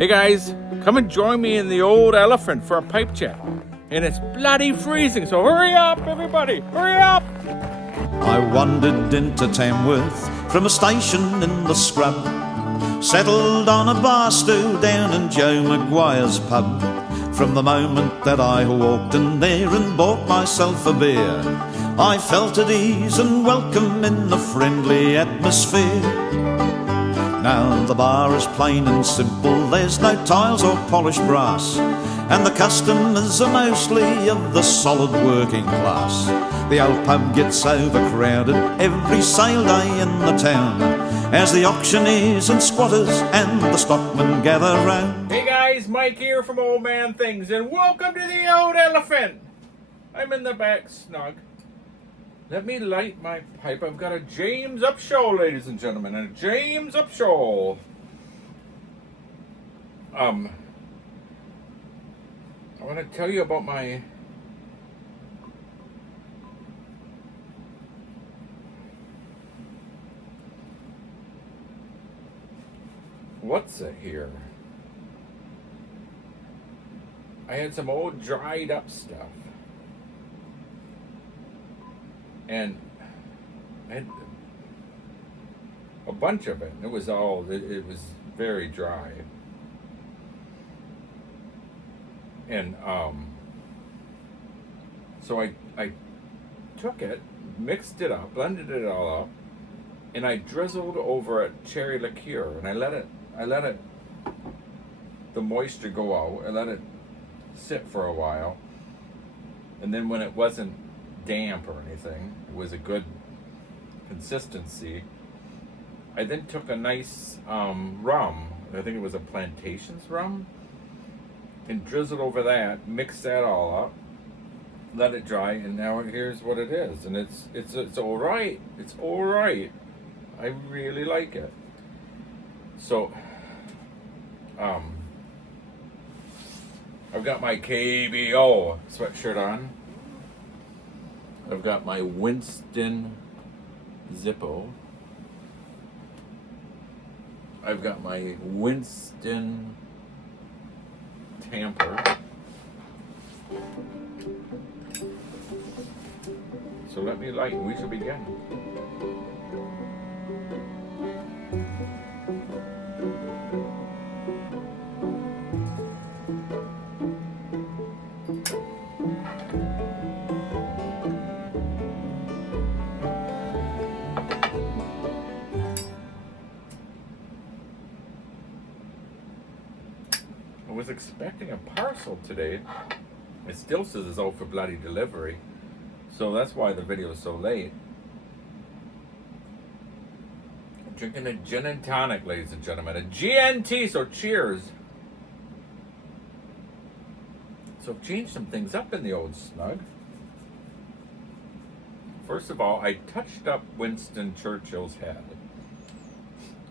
Hey guys, come and join me in the old elephant for a pipe check. And it's bloody freezing, so hurry up, everybody, hurry up! I wandered into Tamworth from a station in the scrub, settled on a bar stool down in Joe Maguire's pub. From the moment that I walked in there and bought myself a beer, I felt at ease and welcome in the friendly atmosphere. Now the bar is plain and simple, there's no tiles or polished brass, and the customers are mostly of the solid working class. The old pub gets overcrowded every sale day in the town, as the auctioneers and squatters and the stockmen gather round. Hey guys, Mike here from Old Man Things, and welcome to the Old Elephant. I'm in the back snug. Let me light my pipe. I've got a James Upshaw, ladies and gentlemen, a James Upshaw. I want to tell you about my what's it here? I had some old dried up stuff. And I had a bunch of it. It was very dry. And so I took it, mixed it up, blended it all up, and I drizzled over it cherry liqueur, and I let it the moisture go out. I let it sit for a while, and then when it wasn't damp or anything, it was a good consistency, I then took a nice rum, I think it was a Plantations rum, and drizzled over that, mixed that all up, let it dry, and now here's what it is. And it's all right. It's all right. I really like it. So I've got my KBO sweatshirt on. I've got my Winston Zippo. I've got my Winston Tamper. So let me light and we shall begin. I was expecting a parcel today. It still says it's out for bloody delivery. So that's why the video is so late. I'm drinking a gin and tonic, ladies and gentlemen. A GNT, so cheers. So I've changed some things up in the old snug. First of all, I touched up Winston Churchill's head.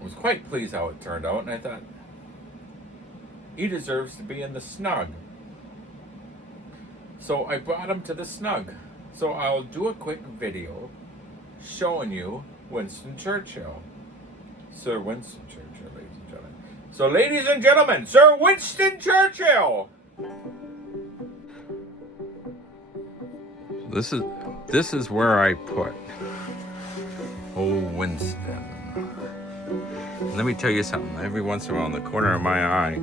I was quite pleased how it turned out, and I thought, he deserves to be in the snug. So I brought him to the snug. So I'll do a quick video showing you Winston Churchill. Sir Winston Churchill, ladies and gentlemen. So ladies and gentlemen, Sir Winston Churchill! This is where I put old Winston. Let me tell you something. Every once in a while, in the corner of my eye,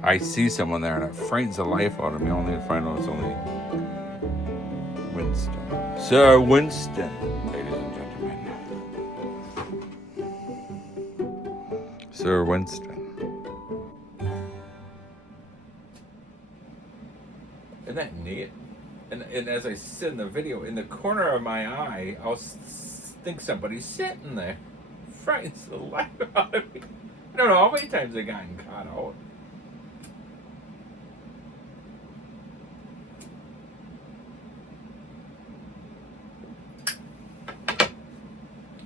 I see someone there, and it frightens the life out of me, only to find out it's only Winston. Sir Winston, ladies and gentlemen. Sir Winston. Isn't that neat? And as I sit in the video, in the corner of my eye, I'll think somebody's sitting there. Frightens the life out of me. I don't know how many times I've gotten caught out.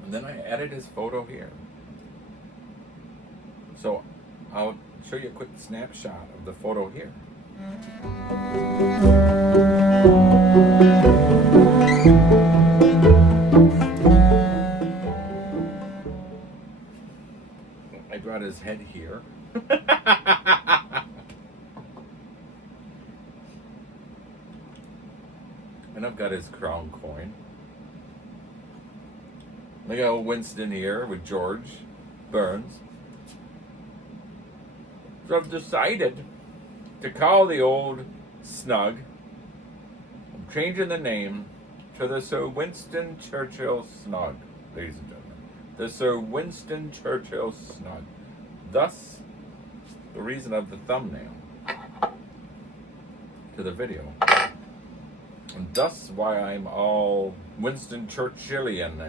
And then I added his photo here. So I'll show you a quick snapshot of the photo here. I brought his head here. And I've got his crown coin. I got old Winston here with George Burns. So I've decided to call the old snug. I'm changing the name to the Sir Winston Churchill Snug, ladies and gentlemen. The Sir Winston Churchill Snug. Thus, the reason of the thumbnail to the video. And thus why I'm all Winston Churchillian.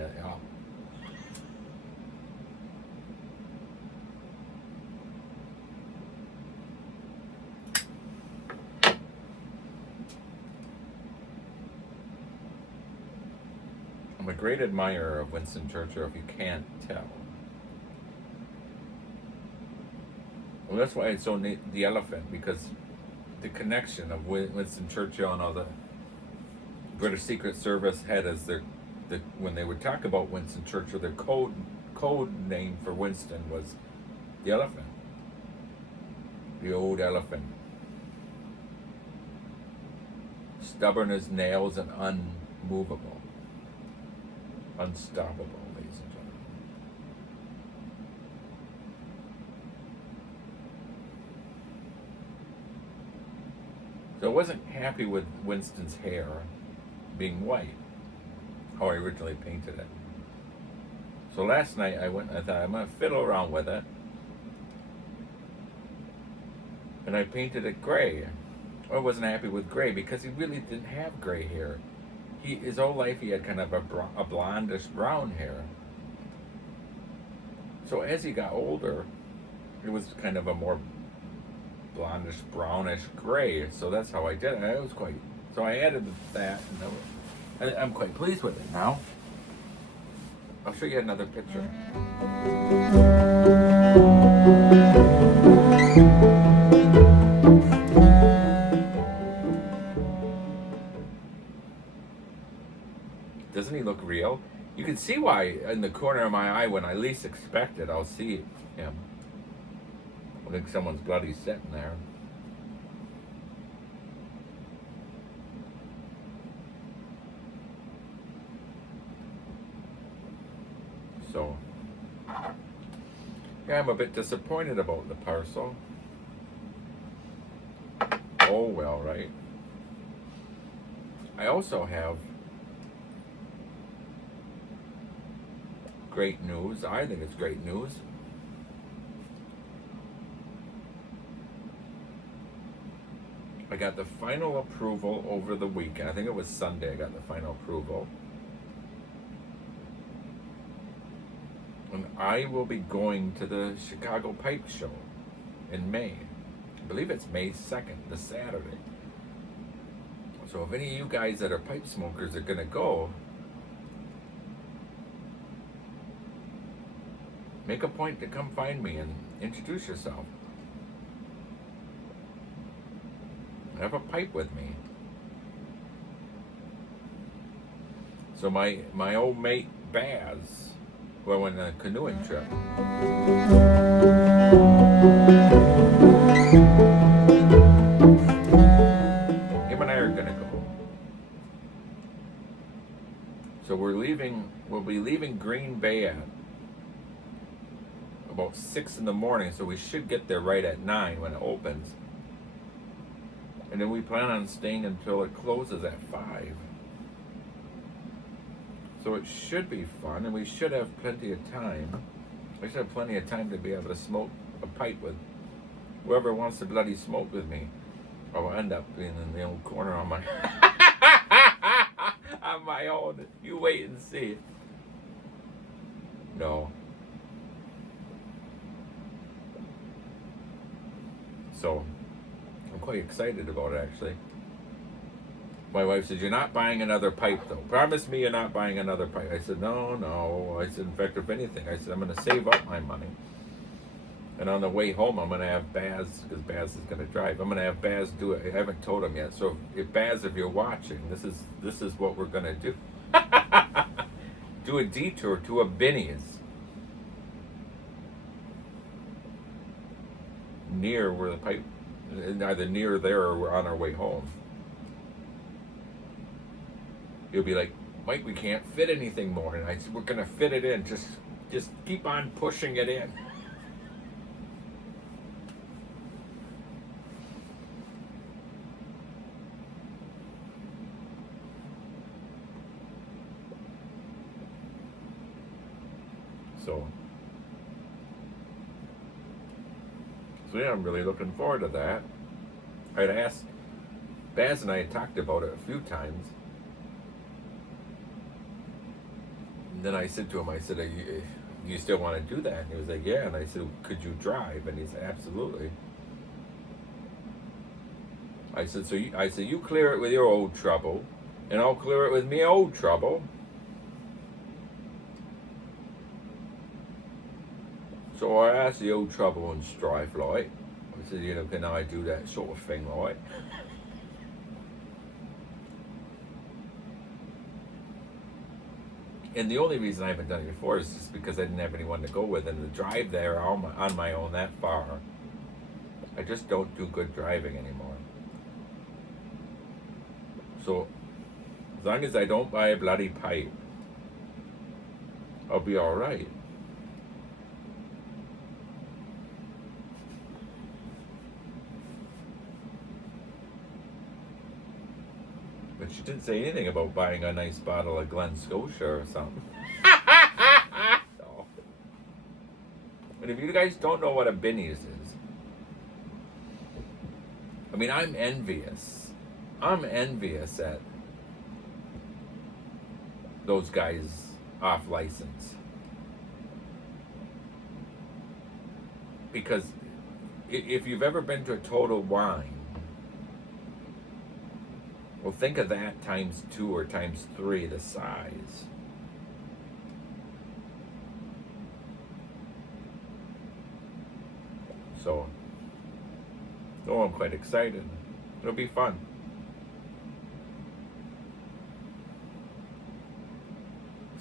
I'm a great admirer of Winston Churchill, if you can't tell. Well, that's why it's so neat, the elephant, because the connection of Winston Churchill and all the British Secret Service had as when they would talk about Winston Churchill, their code name for Winston was the elephant. The old elephant. Stubborn as nails and unmovable. Unstoppable, ladies and gentlemen. So I wasn't happy with Winston's hair being white, how I originally painted it. So last night I went and I thought I'm going to fiddle around with it. And I painted it gray. I wasn't happy with gray because he really didn't have gray hair. His whole life he had kind of a blondish brown hair. So as he got older, it was kind of a more blondish, brownish gray. So that's how I did it. So I added that, and I'm quite pleased with it now. I'll show you another picture. Doesn't he look real? You can see why in the corner of my eye when I least expect it, I'll see him. I think someone's bloody sitting there. So, yeah, I'm a bit disappointed about the parcel. Oh well, right? I also have great news. I think it's great news. I got the final approval over the weekend. I think it was Sunday I got the final approval. And I will be going to the Chicago Pipe Show in May. I believe it's May 2nd, the Saturday. So if any of you guys that are pipe smokers are going to go, make a point to come find me and introduce yourself. Have a pipe with me. So my old mate Baz, who I went on a canoeing trip. Him and I are gonna go. So we'll be leaving Green Bay at about 6 in the morning, so we should get there right at 9 when it opens. And then we plan on staying until it closes at 5. So it should be fun, and we should have plenty of time. I should have plenty of time to be able to smoke a pipe with whoever wants to bloody smoke with me. I'll end up being in the old corner on my on my own. You wait and see. No. So I'm quite excited about it, actually. My wife said, "You're not buying another pipe, though. Promise me you're not buying another pipe." I said, No. I said, in fact, if anything, I said, I'm going to save up my money. And on the way home, I'm going to have Baz, because Baz is going to drive. I'm going to have Baz do it. I haven't told him yet. So if Baz, if you're watching, this is what we're going to do. Do a detour to a Binny's. Near where the pipe, either near there or we're on our way home. He'll be like, Mike, we can't fit anything more. And I said, we're going to fit it in. Just keep on pushing it in. So yeah, I'm really looking forward to that. I'd asked, Baz and I had talked about it a few times. And then I said to him, I said, do you still want to do that? And he was like, yeah. And I said, could you drive? And he said, absolutely. I said, you clear it with your old trouble, and I'll clear it with me old trouble. So I asked the old trouble and strife, like, I said, can I do that sort of thing, like? And the only reason I haven't done it before is just because I didn't have anyone to go with, and the drive there on my own that far, I just don't do good driving anymore. So, as long as I don't buy a bloody pipe, I'll be all right. But she didn't say anything about buying a nice bottle of Glen Scotia or something. So. But if you guys don't know what a Binny's is, I mean, I'm envious. I'm envious at those guys off license. Because if you've ever been to a Total Wine, well, think of that times 2 or times 3 the size. So, I'm quite excited. It'll be fun.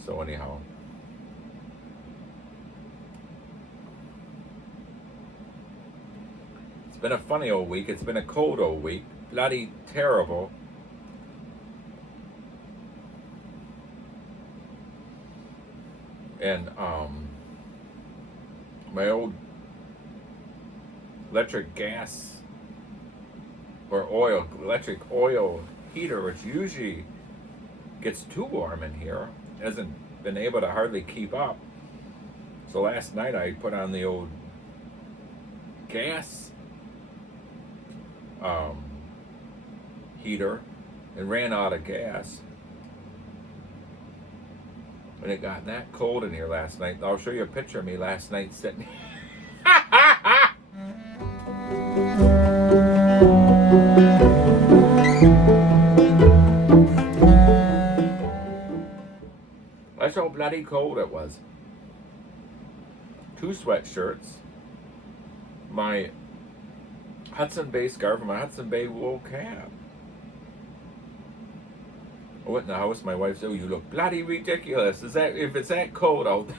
So anyhow, it's been a funny old week. It's been a cold old week. Bloody terrible. And my old electric oil heater, which usually gets too warm in here, hasn't been able to hardly keep up. So last night I put on the old gas heater and ran out of gas. And it got that cold in here last night. I'll show you a picture of me last night sitting. That's how bloody cold it was. 2 sweatshirts, my Hudson Bay scarf, and my Hudson Bay wool cap. I went in the house, my wife said, oh, you look bloody ridiculous. If it's that cold out there?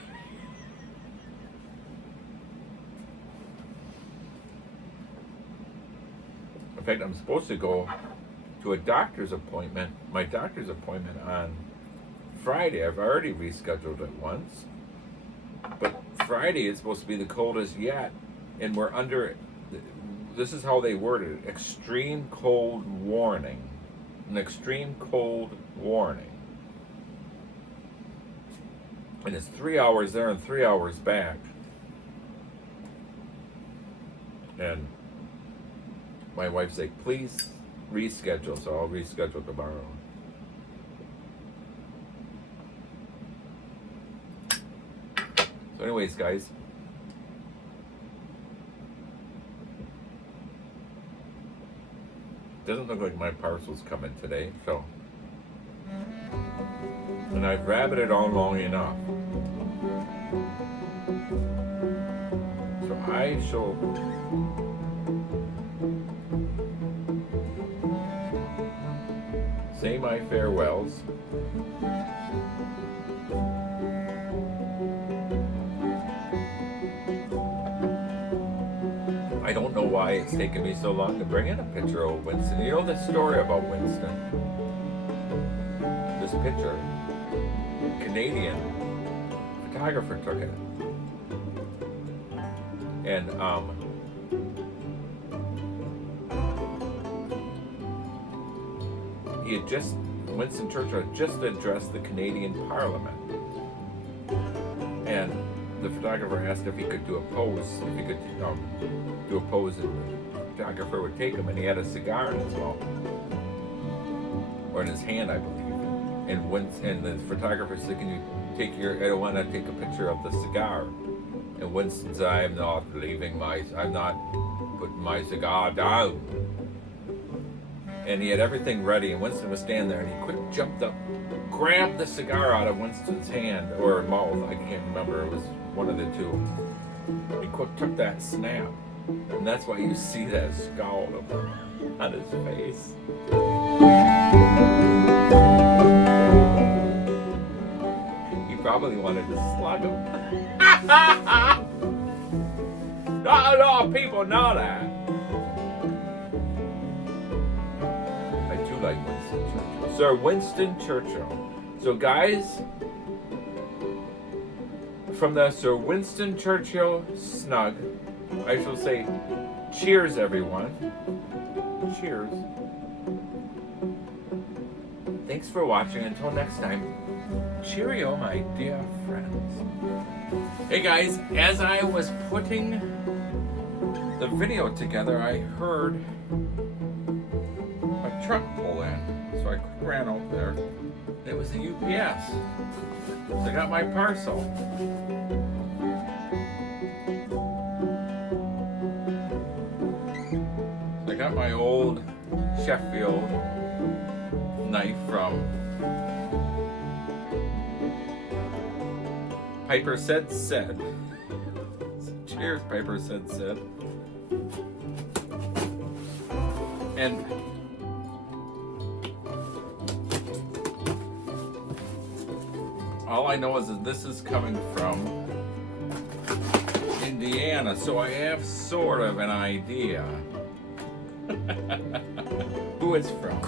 In fact, I'm supposed to go to a doctor's appointment, my doctor's appointment on Friday. I've already rescheduled it once. But Friday is supposed to be the coldest yet, and we're under, this is how they worded it, extreme cold warning. An extreme cold warning. And it's 3 hours there and 3 hours back. And my wife's like, please reschedule, so I'll reschedule tomorrow. So anyways, guys, doesn't look like my parcel's coming today, so. And I've rabbited on long enough. So I shall say my farewells. I don't know why it's taken me so long to bring in a picture of Winston. You know the story about Winston? This picture. Canadian photographer took it. And Winston Churchill had just addressed the Canadian Parliament. And the photographer asked if he could do a pose, and the photographer would take him, and he had a cigar in his mouth. Or in his hand, I believe. And the photographer said, "Can you I don't want to take a picture of the cigar." And Winston said, I'm not putting my cigar down. And he had everything ready, and Winston was standing there, and he quick jumped up, grabbed the cigar out of Winston's hand, or mouth, I can't remember, it was one of the two. He quick took that snap, and that's why you see that scowl on his face. He probably wanted to slug him. Not a lot of people know that. I do like Winston Churchill. Sir Winston Churchill. So guys, from the Sir Winston Churchill snug, I shall say cheers, everyone. Cheers. Thanks for watching. Until next time, cheerio, my dear friends. Hey guys, as I was putting the video together, I heard a truck pull in. So I ran out there. It was the UPS. So I got my parcel. So I got my old Sheffield knife from Piper said. Cheers, Piper said. And all I know is that this is coming from Indiana, so I have sort of an idea who it's from.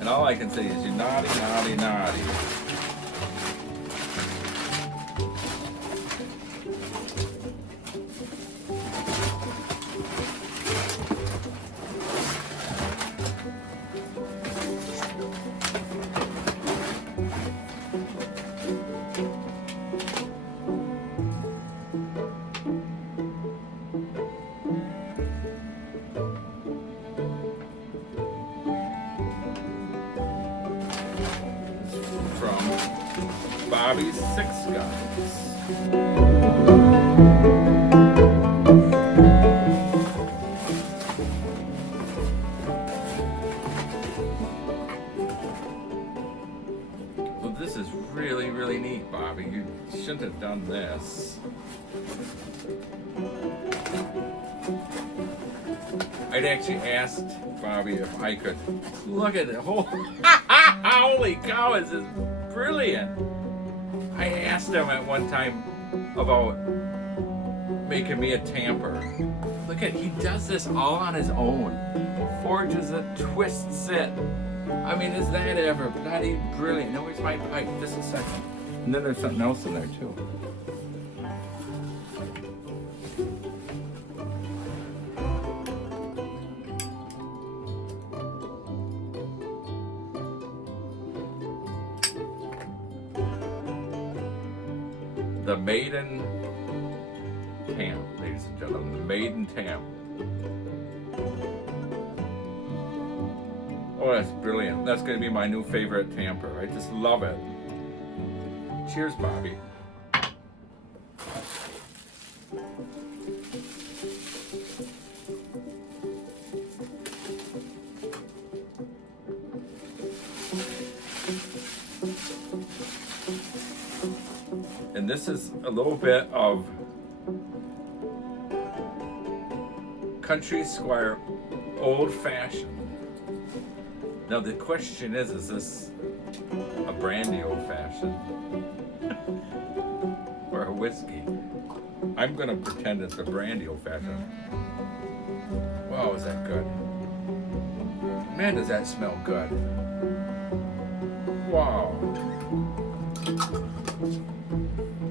And all I can say is, you naughty, naughty, naughty. From Bobby's Six Guns. Well, this is really, really neat, Bobby. You shouldn't have done this. I'd actually asked Bobby if I could look at it. Holy cow, this is brilliant. I asked him at one time about making me a tamper. Look at, he does this all on his own. Forges it, twists it. I mean, is that ever bloody brilliant? No, where's my pipe? Just a second. And then there's something else in there too. The maiden tam, ladies and gentlemen, the maiden tam. Oh, that's brilliant. That's going to be my new favorite tamper. I just love it. Cheers, Bobby. And this is a little bit of Country Squire Old Fashioned. Now the question is this a brandy old fashioned or a whiskey? I'm gonna pretend it's a brandy old fashioned. Wow, is that good? Man, does that smell good. Wow.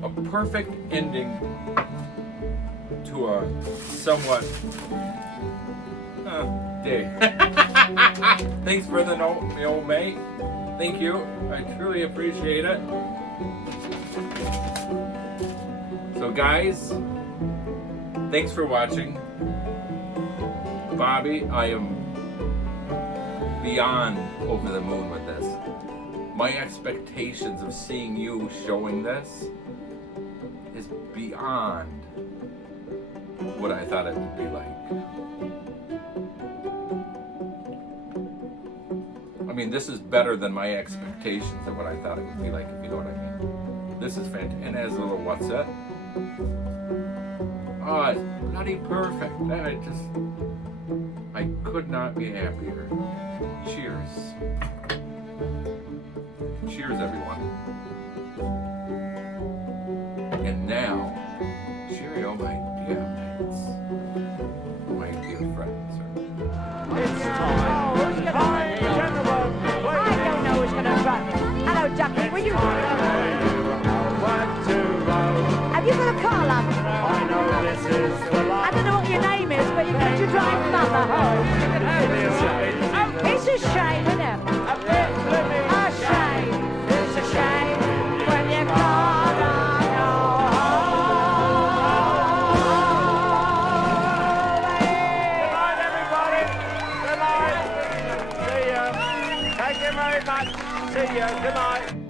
A perfect ending to a somewhat day. Thanks for the note, the old mate. Thank you. I truly appreciate it. So guys, thanks for watching. Bobby, I am beyond over the moon with this. My expectations of seeing you showing this is beyond what I thought it would be like. I mean, this is better than my expectations of what I thought it would be like, if you know what I mean. This is fantastic. And it has a little what's it? Oh, it's bloody perfect. I could not be happier. Cheers. Cheers, everyone. And now, cheerio, my dear mates. My dear friends. It's time. Who's gonna run? I don't know who's gonna run. Hello, Ducky. Will you? Have you got a car, love? I know this is the I last. don't know what your name is, but you got to drive mother home. It's a shame, isn't it? A shame. It's a shame when you can't go Good night, everybody. Good night. See you. Thank you very much. See you. Good night.